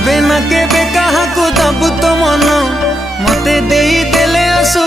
केबे ना केबे कहा को दबु तो मन मते देई देले असु